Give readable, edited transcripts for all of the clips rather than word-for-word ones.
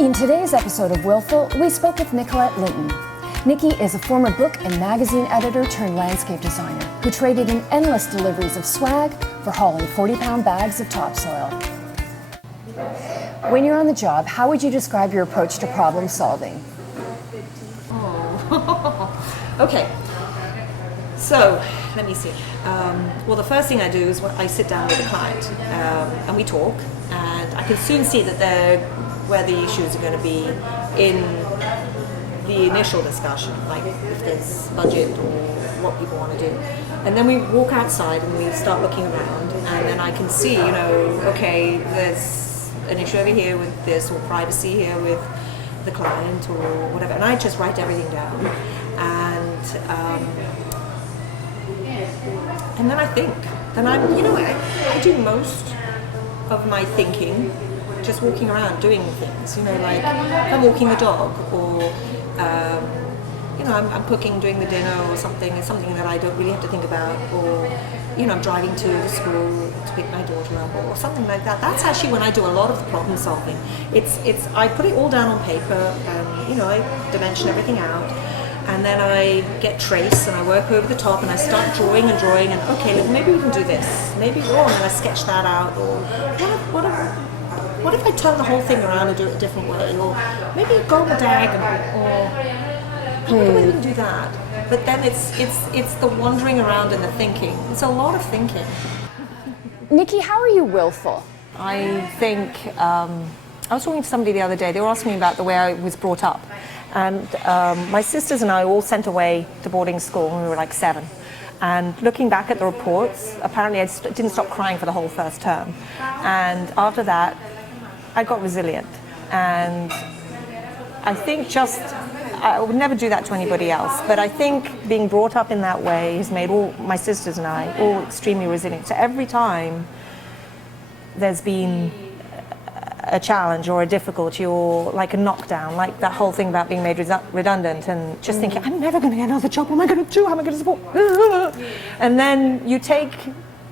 In today's episode of Willful, we spoke with Nicolette Linton. Nikki is a former book and magazine editor turned landscape designer who traded in endless deliveries of swag for hauling 40-pound bags of topsoil. When you're on the job, how would you describe your approach to problem solving? Okay, so let me see. Well, the first thing I do is I sit down with the client and we talk, and I can soon see that where the issues are going to be in the initial discussion, like if there's budget or what people want to do. And then we walk outside and we start looking around, and then I can see, okay, there's an issue over here with this, or privacy here with the client, or whatever. And I just write everything down. And then I think. Then I do most of my thinking just walking around doing things, like if I'm walking the dog, or I'm cooking, doing the dinner or something. It's something that I don't really have to think about, or I'm driving to the school to pick my daughter up, or something like that. That's actually when I do a lot of the problem solving. It's I put it all down on paper, and I dimension everything out, and then I get trace and I work over the top and I start drawing and okay, look, maybe we can do this, maybe and then I sketch that out, or what if I turn the whole thing around and do it a different way, or maybe go diagonal, or what if we can do that? But then it's the wandering around and the thinking. It's a lot of thinking. Nikki, how are you willful? I think I was talking to somebody the other day. They were asking me about the way I was brought up, and my sisters and I were all sent away to boarding school when we were like 7. And looking back at the reports, apparently I didn't stop crying for the whole first term. And after that, I got resilient. And I think I would never do that to anybody else, but I think being brought up in that way has made all my sisters and I all extremely resilient. So every time there's been a challenge or a difficulty or like a knockdown, like that whole thing about being made redundant, and just thinking, I'm never going to get another job, what am I going to do, how am I going to support? And then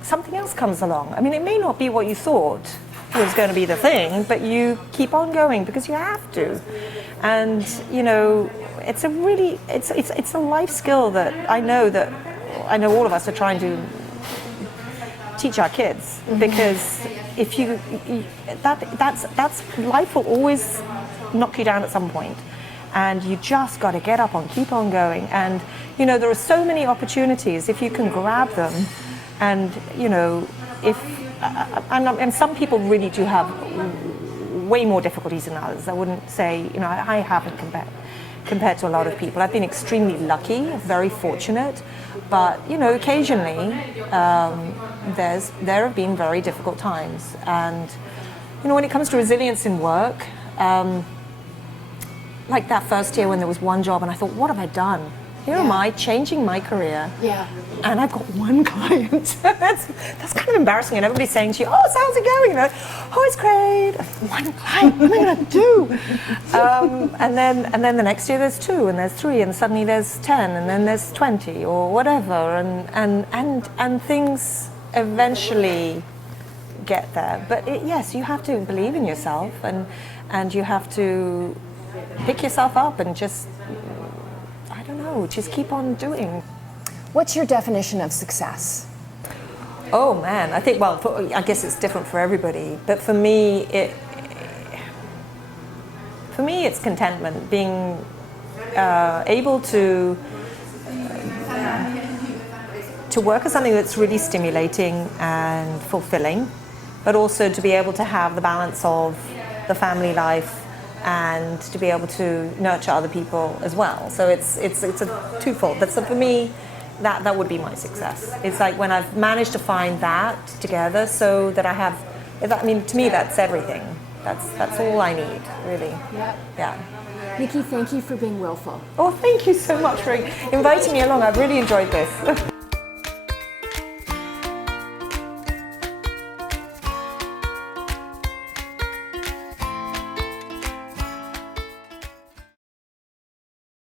something else comes along. I mean, it may not be what you thought was going to be the thing, but you keep on going because you have to. And it's a life skill that I know all of us are trying to teach our kids, because if that's life will always knock you down at some point, and you just got to get up and keep on going. And there are so many opportunities if you can grab them, and and some people really do have way more difficulties than others. I wouldn't say, I haven't compared to a lot of people. I've been extremely lucky, very fortunate, but occasionally there have been very difficult times. And when it comes to resilience in work, like that first year when there was one job and I thought, what have I done? Here am I changing my career, and I've got one client. that's kind of embarrassing, and everybody's saying to you, oh, so how's it going? Oh, it's great. One client, what am I going to do? And then the next year there's 2, and there's 3, and suddenly there's 10, and then there's 20, or whatever, and things eventually get there. But yes, you have to believe in yourself, and you have to pick yourself up and just keep on doing. What's your definition of success? Oh man, I think, I guess it's different for everybody, but for me it's contentment, being able to work on something that's really stimulating and fulfilling, but also to be able to have the balance of the family life and to be able to nurture other people as well. So it's a twofold. But so for me, that would be my success. It's like when I've managed to find that together, so that I have. To me, that's everything. That's all I need, really. Yeah. Nikki, thank you for being willful. Oh, thank you so much for inviting me along. I've really enjoyed this.